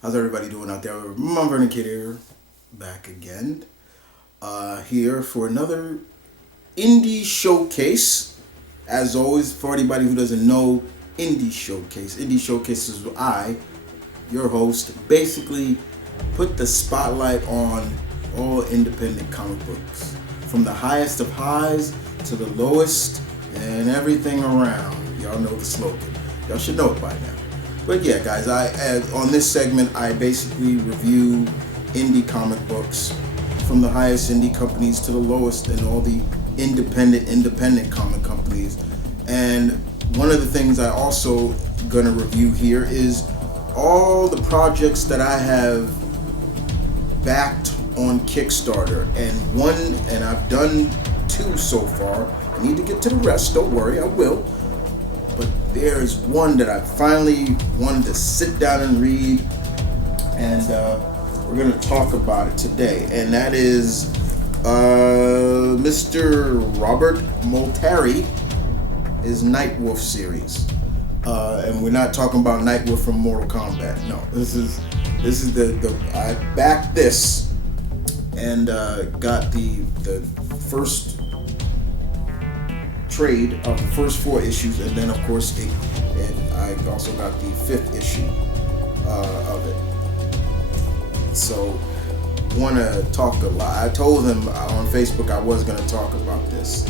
How's everybody doing out there? M.V.K here, back again. Here for another indie showcase. As always, for anybody who doesn't know, indie showcase. Indie showcase is your host, basically put the spotlight on all independent comic books. From the highest of highs to the lowest and everything around. Y'all know the slogan. Y'all should know it by now. But yeah, guys, on this segment, I basically review indie comic books from the highest indie companies to the lowest and all the independent comic companies. And one of the things I also gonna review here is all the projects that I have backed on Kickstarter, and I've done 2 so far. I need to get to the rest, don't worry, I will. But there's one that I finally wanted to sit down and read, and we're going to talk about it today. And that is Mr. Robert Multari, his Nightwolf series. And we're not talking about Nightwolf from Mortal Kombat. No, this is I backed this and got the first trade of the first 4 issues, and then of course I also got the 5th issue of it. So want to talk a lot. I told him on Facebook I was going to talk about this.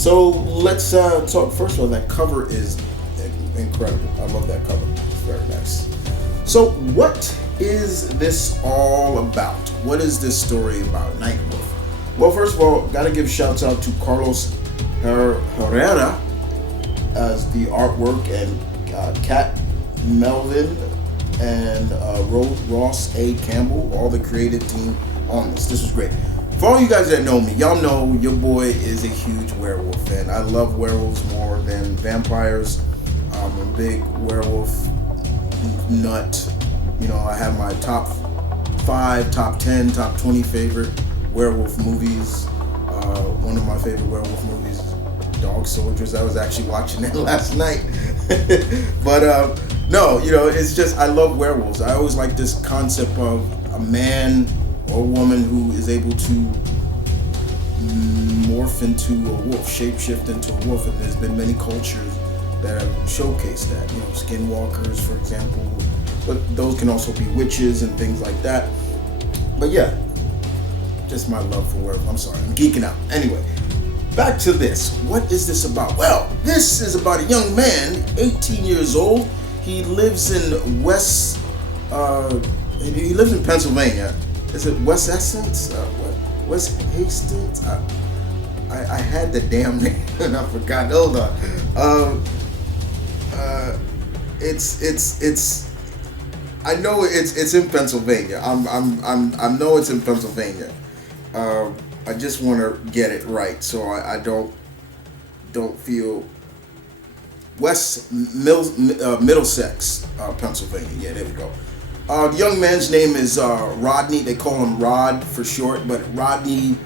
So let's talk. First of all, that cover is incredible. I love that cover. It's very nice. So what is this all about? What is this story about, Nightwolf? Well, first of all, got to give shouts out to Carlos Herrera as the artwork, and Kat Melvin and Ross A. Campbell, all the creative team on this. This was great. For all you guys that know me, y'all know your boy is a huge werewolf fan. I love werewolves more than vampires. I'm a big werewolf nut. You know, I have my top 5, top 10, top 20 favorite werewolf movies. One of my favorite werewolf movies is Dog Soldiers. I was actually watching it last night. But no, you know, it's just, I love werewolves. I always like this concept of a man or woman who is able to morph into a wolf, shapeshift into a wolf. And there's been many cultures that have showcased that. You know, skinwalkers, for example. But those can also be witches and things like that. But yeah, just my love for werewolves. I'm sorry, I'm geeking out. Anyway, back to this. What is this about? Well, this is about a young man, 18 years old. He lives in he lives in Pennsylvania. Is it West Essex? West Hastings? I had the damn name and I forgot. Hold on. It's. I know it's in Pennsylvania. I know it's in Pennsylvania. I just want to get it right, so I don't feel Middlesex, Pennsylvania. Yeah, there we go. The young man's name is Rodney. They call him Rod for short, but Rodney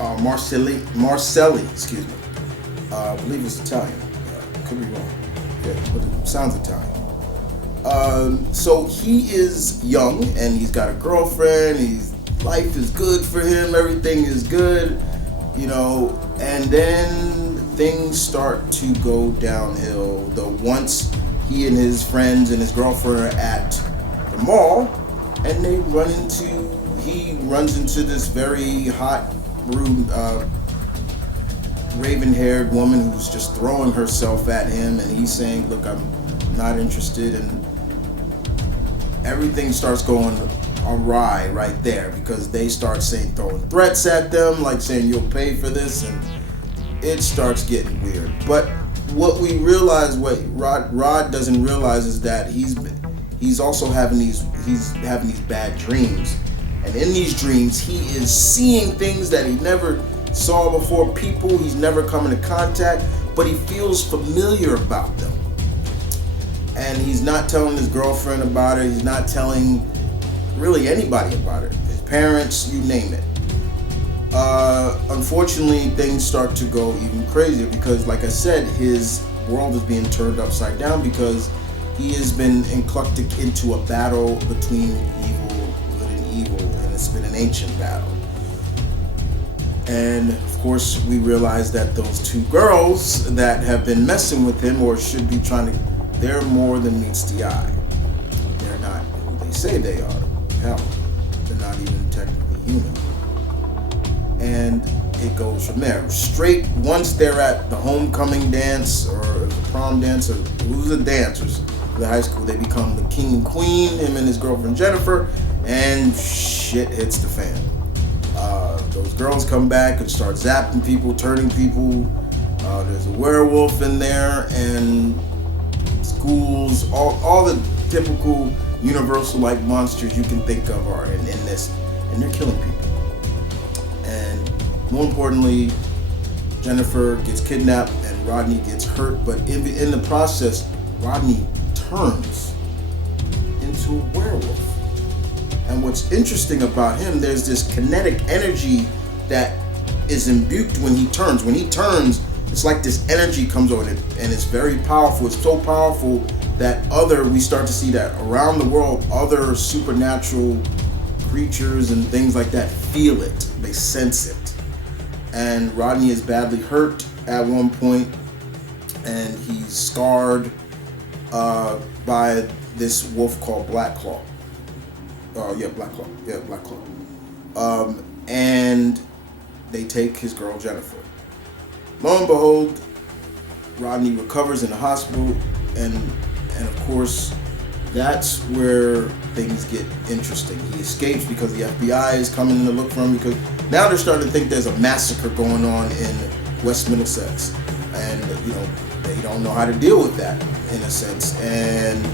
Marcelli, excuse me. I believe it's Italian. Could be wrong. Yeah, but it sounds Italian. So he is young and he's got a girlfriend. Life is good for him. Everything is good, you know. And then things start to go downhill. Once he and his friends and his girlfriend are at the mall, and he runs into this very hot, rude, raven-haired woman who's just throwing herself at him, and he's saying, "Look, I'm not interested," and everything starts going awry right there because they start throwing threats at them, like saying you'll pay for this, and it starts getting weird. But what Rod doesn't realize is that he's also having these bad dreams, and in these dreams he is seeing things that he never saw before, people he's never come into contact, but he feels familiar about them. And he's not telling his girlfriend about it. He's not telling really anybody about it. His parents, you name it. Unfortunately, things start to go even crazier because, like I said, his world is being turned upside down because he has been eclectic into a battle between evil, good and evil, and it's been an ancient battle. And of course, we realize that those two girls that have been messing with him, or should be trying to, they're more than meets the eye. They're not who they say they are. Hell, they're not even technically human. And it goes from there. Straight, once they're at the homecoming dance or the prom dance, or who's the dancers for the high school, they become the king and queen, him and his girlfriend Jennifer, and shit hits the fan. Those girls come back and start zapping people, turning people. There's a werewolf in there, and schools, all the typical universal-like monsters you can think of are in this, and they're killing people. And more importantly, Jennifer gets kidnapped and Rodney gets hurt, but in the process, Rodney turns into a werewolf. And what's interesting about him, there's this kinetic energy that is imbued when he turns. When he turns, it's like this energy comes over it, and it's very powerful. It's so powerful that we start to see that around the world, other supernatural creatures and things like that feel it. They sense it. And Rodney is badly hurt at one point, and he's scarred by this wolf called Black Claw. Black Claw. And they take his girl Jennifer. Lo and behold, Rodney recovers in the hospital, and of course, that's where things get interesting. He escapes because the FBI is coming to look for him, because now they're starting to think there's a massacre going on in West Middlesex, and they don't know how to deal with that in a sense, and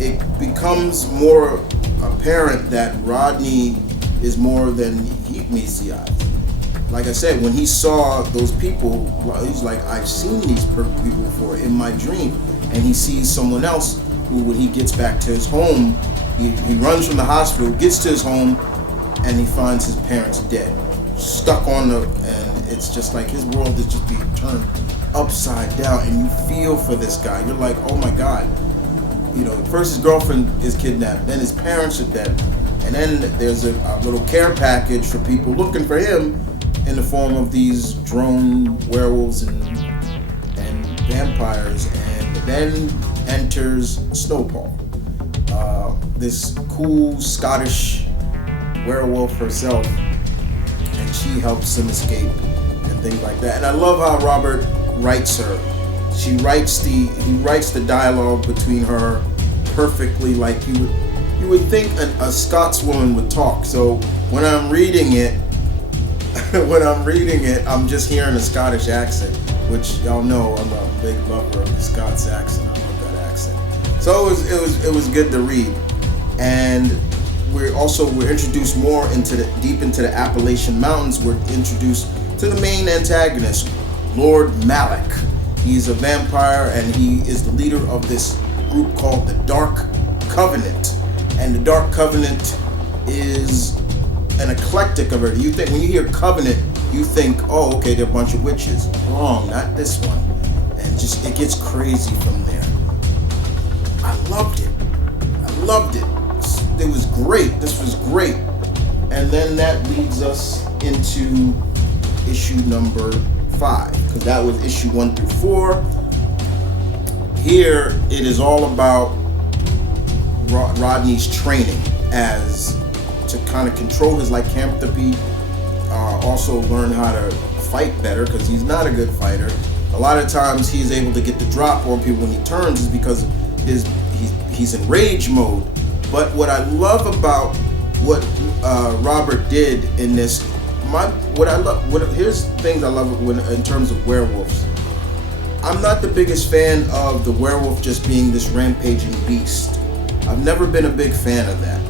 it becomes more apparent that Rodney is more than he meets the eye. Like I said, when he saw those people, he's like, I've seen these people before in my dream. And he sees someone else who, when he gets back to his home, he runs from the hospital, gets to his home, and he finds his parents dead, stuck on and it's just like his world is just being turned upside down, and you feel for this guy. You're like, oh my God. First his girlfriend is kidnapped, then his parents are dead, and then there's a little care package for people looking for him in the form of these drone werewolves and vampires, and then enters Snowpaw, this cool Scottish werewolf herself, and she helps him escape and things like that. And I love how Robert writes her. He writes the dialogue between her perfectly, like you would think a Scots woman would talk. So when I'm reading it, I'm just hearing a Scottish accent, which y'all know I'm a big lover of the Scots accent. I love that accent. So it was good to read, and we're introduced more deep into the Appalachian Mountains. We're introduced to the main antagonist, Lord Malak. He's a vampire, and he is the leader of this group called the Dark Covenant. And the Dark Covenant is an eclectic of it. You think when you hear Covenant, you think, oh, okay, they're a bunch of witches. Wrong, not this one. And just it gets crazy from there. I loved it. It was great. This was great. And then that leads us into issue number 5, because that was issue 1 through 4. Here it is all about Rodney's training to kind of control his lycanthropy, also learn how to fight better, because he's not a good fighter. A lot of times he's able to get the drop on people when he turns is because he's in rage mode. But what I love about what Robert did in this, here's things I love in terms of werewolves. I'm not the biggest fan of the werewolf just being this rampaging beast. I've never been a big fan of that.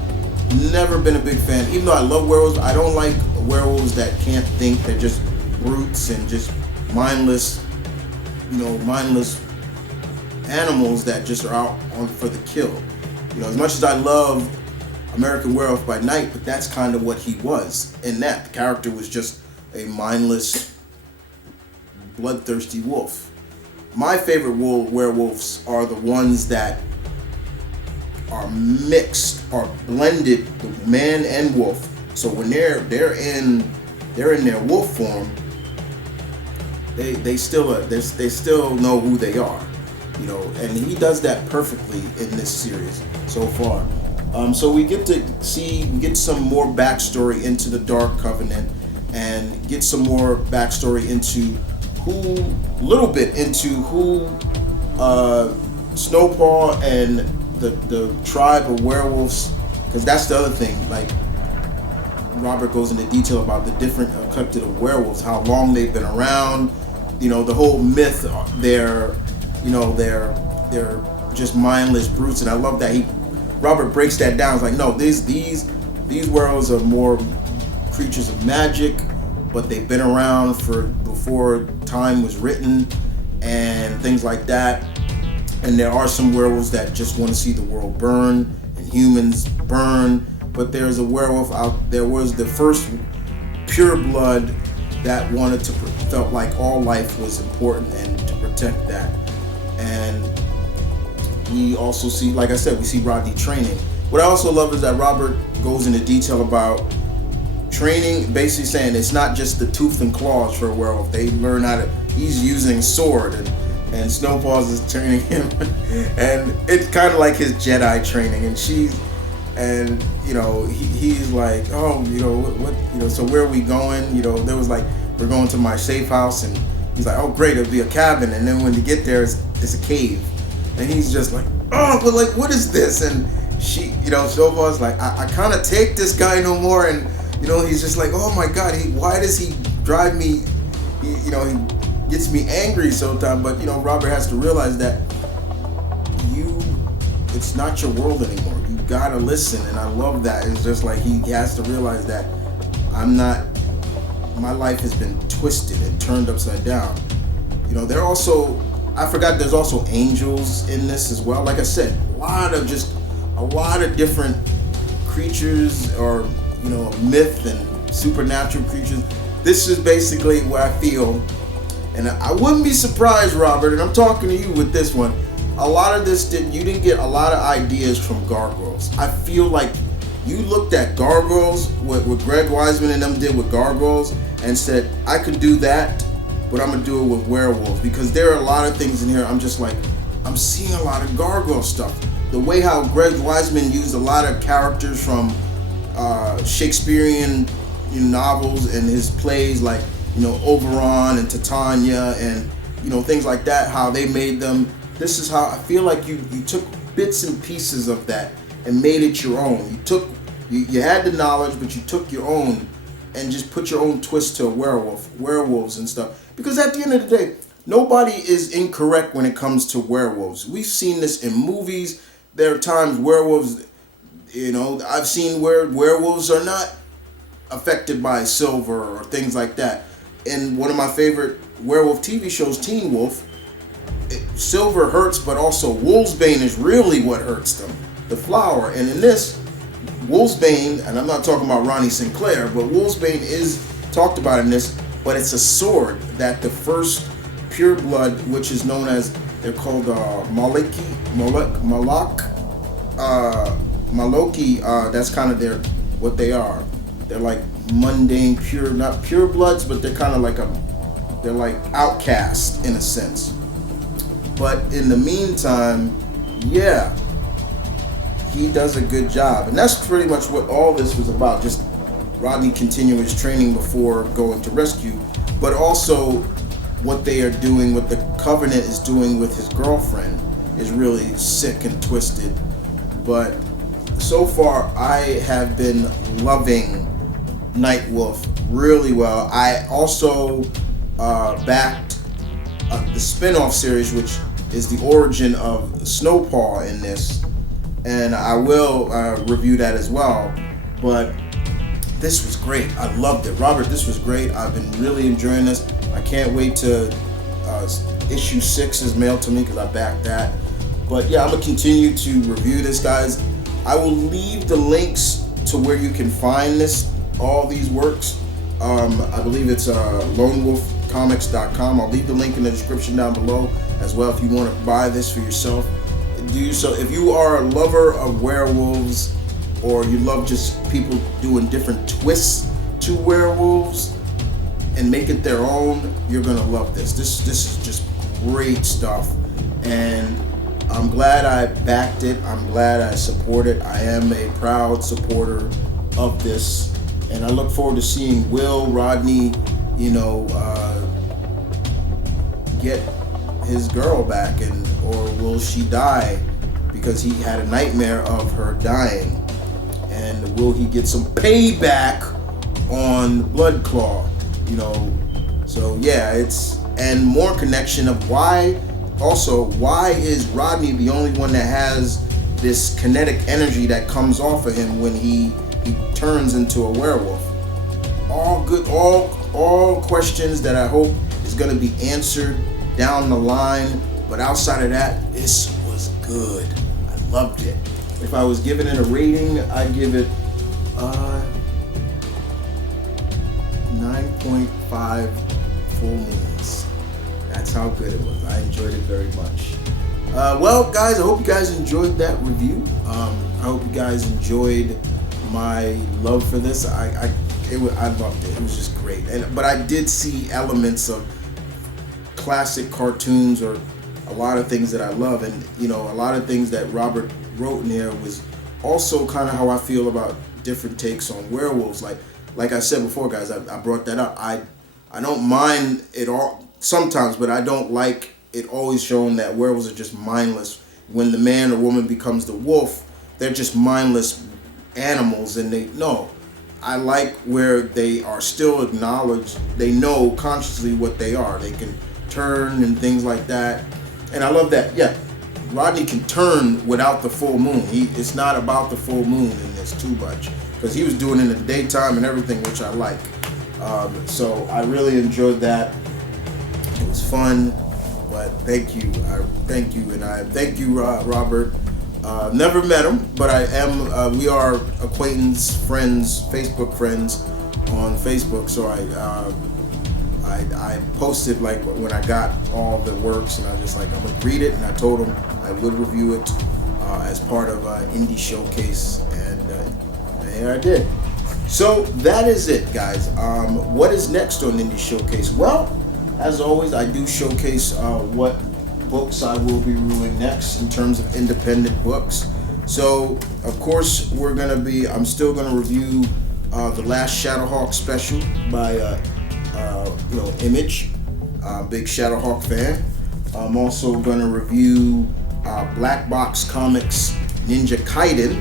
Never been a big fan. Even though I love werewolves, I don't like werewolves that can't think. They're just brutes and just mindless animals that just are out for the kill. As much as I love American Werewolf by Night, but that's kind of what he was in that. The character was just a mindless, bloodthirsty wolf. My favorite werewolves are the ones that are mixed, are blended, the man and wolf. So when they're in their wolf form, they still know who they are, you know. And he does that perfectly in this series so far. So we get some more backstory into the Dark Covenant, and get some more backstory into who Snowpaw and the tribe of werewolves, because that's the other thing. Like, Robert goes into detail about the different collective of werewolves, how long they've been around, you know, the whole myth. They're just mindless brutes, and I love that Robert breaks that down. It's like, no, these werewolves are more creatures of magic, but they've been around for before time was written and things like that. And there are some werewolves that just want to see the world burn and humans burn. But there's a werewolf out there, was the first pure blood that felt like all life was important and to protect that. And we also see, like I said, we see Rodney training. What I also love is that Robert goes into detail about training, basically saying it's not just the tooth and claws for a werewolf. They learn he's using sword, and Snowpaws is training him. And it's kind of like his Jedi training, and you know, he's like, oh, you know, what, you know, so where are we going? You know, there was like, we're going to my safe house, and he's like, oh great, it'll be a cabin. And then when you get there, it's a cave. And he's just like, oh, but like, what is this? And she, you know, Snowpaw's like, I kind of take this guy no more. And, you know, he's just like, oh my God, why does he drive me, he gets me angry sometimes. But, you know, Robert has to realize that it's not your world anymore. You gotta listen. And I love that. It's just like, he has to realize that my life has been twisted and turned upside down. You know, I forgot there's also angels in this as well. Like I said, a lot of different creatures, or, you know, myth and supernatural creatures. This is basically what I feel, and I wouldn't be surprised, Robert, and I'm talking to you with this one. A lot of this you didn't get a lot of ideas from Gargoyles. I feel like you looked at Gargoyles, what Greg Weisman and them did with Gargoyles, and said, I could do that, but I'm gonna do it with werewolves, because there are a lot of things in here. I'm just like, I'm seeing a lot of Gargoyle stuff. The way how Greg Weisman used a lot of characters from Shakespearean novels and his plays, like, you know, Oberon and Titania and, you know, things like that, how they made them. This is how I feel like you took bits and pieces of that and made it your own. You had the knowledge, but you took your own and just put your own twist to werewolves and stuff. Because at the end of the day, nobody is incorrect when it comes to werewolves. We've seen this in movies. There are times werewolves, you know, I've seen where werewolves are not affected by silver or things like that. In one of my favorite werewolf TV shows, Teen Wolf, silver hurts, but also wolfsbane is really what hurts them, the flower. And in this, wolfsbane, and I'm not talking about Ronnie Sinclair, but wolfsbane is talked about in this, but it's a sword that the first pure blood, which is known as, they're called Maloki, that's kind of what they are. They're like mundane, pure, not pure bloods, but they're kind of like they're like outcasts in a sense. But in the meantime, yeah, he does a good job. And that's pretty much what all this was about. Just Rodney continuing his training before going to rescue, but also what they are doing, what the Covenant is doing with his girlfriend is really sick and twisted. But so far, I have been loving Nightwolf really well. I also backed the spin-off series, which is the origin of Snowpaw in this, and I will review that as well. But this was great. I loved it. Robert, this was great. I've been really enjoying this. I can't wait to issue 6 is mailed to me, because I backed that. But yeah, I'm going to continue to review this, guys. I will leave the links to where you can find all these works. I believe it's LonewolfComics.com. I'll leave the link in the description down below as well if you want to buy this for yourself. do you so if you are a lover of werewolves, or you love just people doing different twists to werewolves and make it their own, you're gonna love this. This is just great stuff, and I'm glad I backed it. I'm glad I support it. I am a proud supporter of this, and I look forward to seeing Will Rodney, get his girl back, or will she die because he had a nightmare of her dying, and will he get some payback on Bloodclaw? So yeah, and more connection of why is Rodney the only one that has this kinetic energy that comes off of him when he turns into a werewolf? All good, all questions that I hope is going to be answered down the line. But outside of that, this was good. I loved it. If I was giving it a rating, I'd give it 9.5 full moons. That's how good it was. I enjoyed it very much. Well, guys, I hope you guys enjoyed that review. I hope you guys enjoyed my love for this. I loved it. It was just great. But I did see elements of classic cartoons, or a lot of things that I love, and a lot of things that Robert wrote in there was also kind of how I feel about different takes on werewolves. Like I said before, guys, I brought that up. I don't mind it all sometimes, but I don't like it always showing that werewolves are just mindless. When the man or woman becomes the wolf, they're just mindless animals, and I like where they are still acknowledged. They know consciously what they are. They can turn and things like that, and I love that. Yeah, Rodney can turn without the full moon. It's not about the full moon in this too much, because he was doing it in the daytime and everything, which I like. So I really enjoyed that. It was fun, but thank you, and I thank you, Robert. Never met him, but I am. We are acquaintance friends, Facebook friends on Facebook. So I posted when I got all the works, and I just I'm gonna read it, and I told him I would review it as part of Indie Showcase, and here I did. So that is it, guys. What is next on Indie Showcase? Well, as always, I do showcase what books I will be reviewing next in terms of independent books. So, of course, I'm still gonna review The Last Shadowhawk special by Image. Big Shadowhawk fan. I'm also gonna review Black Box Comics Ninja Kaiden,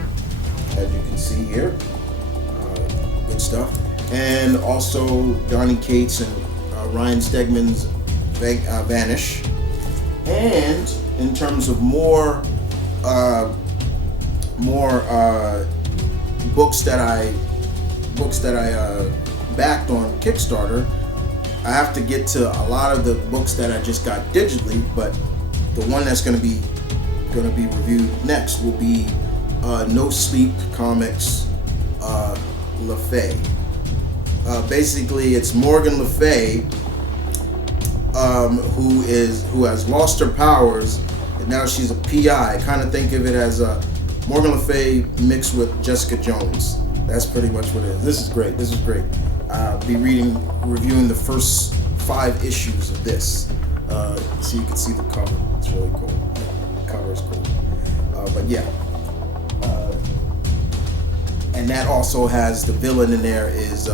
as you can see here. Good stuff. And also Donny Cates and Ryan Stegman's Vanish. And in terms of more books that I backed on Kickstarter, I have to get to a lot of the books that I just got digitally, but the one that's gonna be reviewed next will be No Sleep Comics Le Fay. Basically, it's Morgan Le Fay, who has lost her powers, and now she's a PI. Kind of think of it as Morgan Le Fay mixed with Jessica Jones. That's pretty much what it is. This is great. I'll be reviewing the first 5 issues of this, so you can see the cover. It's really cool. The cover is cool. But yeah. And that also has the villain in there is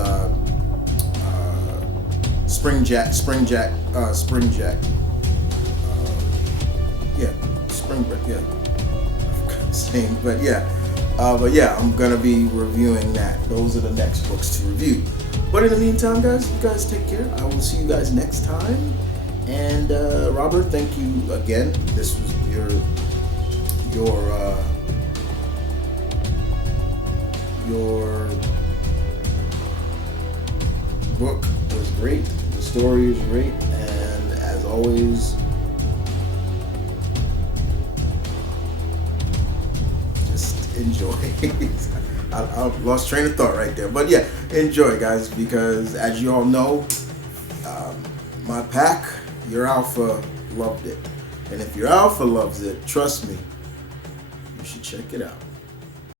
Springjack. Yeah, I forgot his name, but yeah, I'm gonna be reviewing that. Those are the next books to review. But in the meantime, guys, you guys take care. I will see you guys next time. And Robert, thank you again. This was your book was great. The story is great, and as always, just enjoy. I lost train of thought right there, but yeah, enjoy, guys, because as you all know, my pack, your alpha, loved it, and if your alpha loves it, trust me, You should check it out.